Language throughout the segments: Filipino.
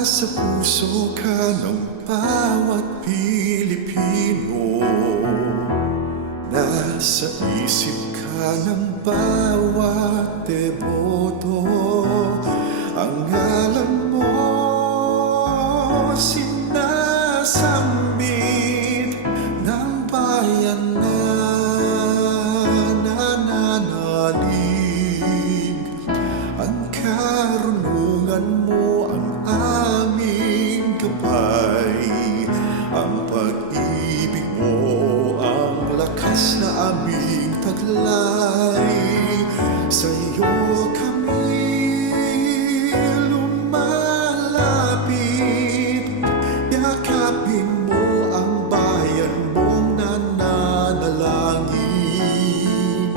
Nasa puso ka ng bawat Pilipino, nasa isip ka ng bawat deboto. Ang ngalan mo sinasambit ng bayan na nananalig. Ang karunungan mo ang aming gabay, ang pag-ibig mo ang lakas na aming taglay. Sa iyo kami lumalapit, yakapin mo ang bayan mong nananalangin.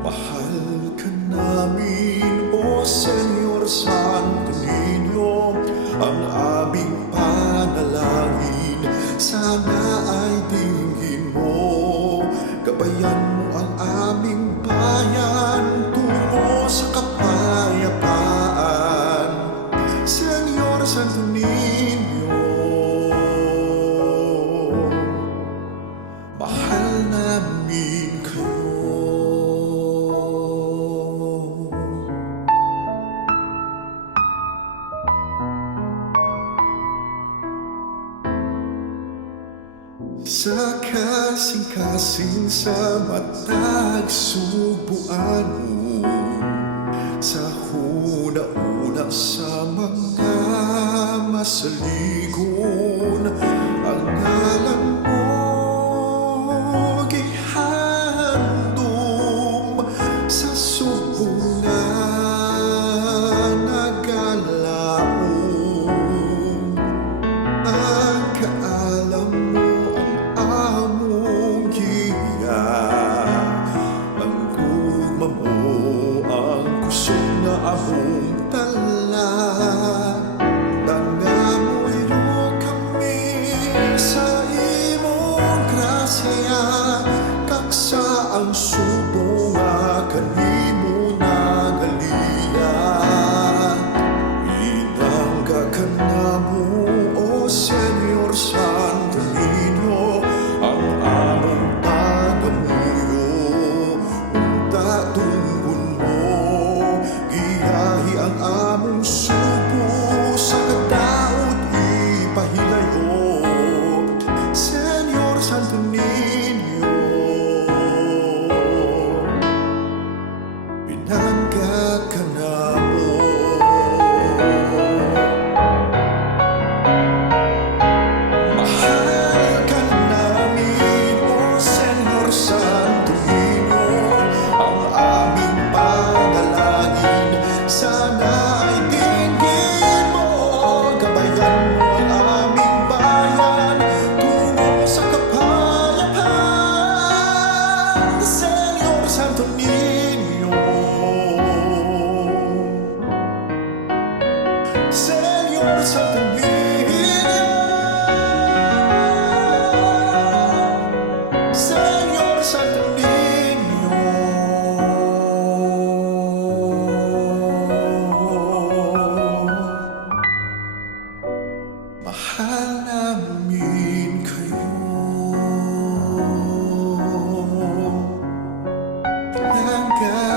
Mahal ka namin, O Senyor Santo Niño, ang aming panalangin sana ay dinggin mo. Gabayan mo ang aming bayan tungo sa kapayapaan, Senyor Santo Niño. Mahal namin kayo. Sa kasing-kasing sa matag subuan mo, sa huna-una sa mga masaligon, ang ngalan mo gihandom sa subungan nagalaom. Ang kaalam mo among giya, ang gugma mo ang kusog na among tala. Tangamuyo kami sa imong grasya, kaksa ang subo nga kanimo nagaliya. Inangga ka namo, O Senyor Santo Niño, ang among pagamuyo. Unta tungon mo, giyahi ang among subo, sa kadaot ipahilayo, Senyor Santo Niño. Pinangga ka namo. Mahal ka namin, O Senyor Santo Niño, ang aming panalangin sana ay dinggin mo. Gabayan mo ang aming bayan tungo sa kapayapaan, Senyor Santo Niño. Senyor Santo Niño. Senyor Santo Niño. Mahal namin kayo. Pinangga